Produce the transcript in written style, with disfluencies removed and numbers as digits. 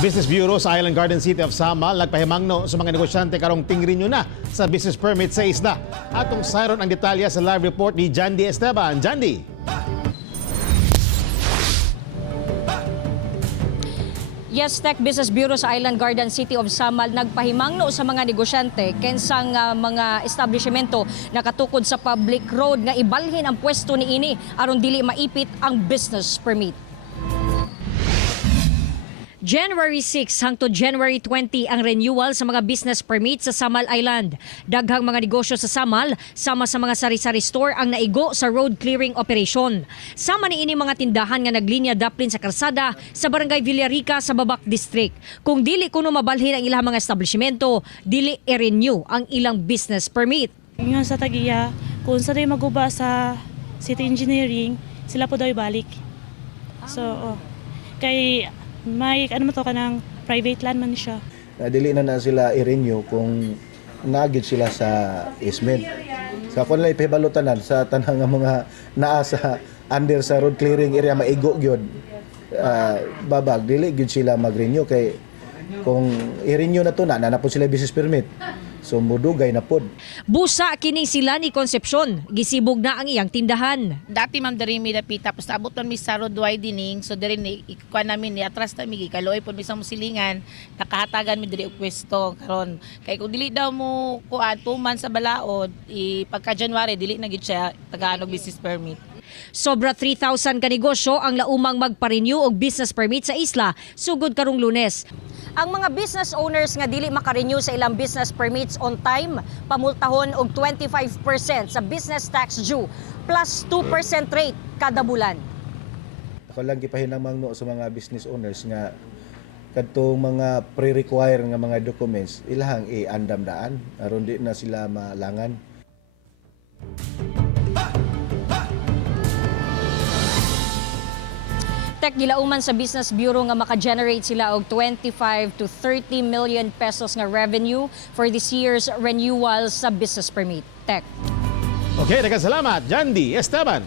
Business Bureau sa Island Garden City of Samal nagpahimangno sa mga negosyante karong tingrinyo na sa business permit sa isla. Atong sayron ang detalye sa live report ni Jandy Esteban. Jandy. Yes, Tech Business Bureau sa Island Garden City of Samal nagpahimangno sa mga negosyante kensang mga establishmento nakatukod sa public road nga ibalhin ang pwesto ni ini aron dili maipit ang business permit. January 6 hangtod January 20 ang renewal sa mga business permit sa Samal Island. Daghang mga negosyo sa Samal, sama sa mga sari-sari store ang naigo sa road clearing operation. Sama ni ini mga tindahan nga naglinya daplin sa kalsada sa Barangay Villarica sa Babac District. Kung dili kuno mabalhin ang ilang mga establishmento, dili i-renew ang ilang business permit. Ngayon sa Tagiya, kung sa tayo maguba sa city engineering, sila po daw ibalik. So, kay may ano mo to ka ng private land man siya. Dili na sila i-renew kung nagid sila sa easement. Sa kung lang ipahibalutanan sa tanang mga naa sa under sa road clearing area maigo gyud. Babag dili gyud sila mag-renew kay kung i-renew na to na po sila business permit. So mudugay na pod. Busa kini sila ni Concepcion, gisibog na ang iyang tindahan. Dati ma'am diri mi dapit tapos abot man mi sa road widening so diri ni ikuan namin ni atras ta mi gikaloy pod mi sa musilingan nakahatagan mi diri og pwesto karon kay kung dili daw mo kuan 2 months sa balaod pagka January dili na gid siya tagaanog business permit. Sobra 3,000 ka negosyo ang laumang magpa-renew og business permit sa isla sugod karong Lunes. Ang mga business owners nga dili maka-renew sa ilang business permits on time, pamultahon og 25% sa business tax due plus 2% rate kada bulan. Ako lang gipahinamangno sa mga business owners nga kadtong mga pre-require nga mga documents ilahang i-andam daan aron di na sila malangan. Tech gilauman sa Business Bureau nga maka-generate sila og 25 to 30 million pesos nga revenue for this year's renewal sa business permit. Tech. Okay, salamat Jandy Esteban.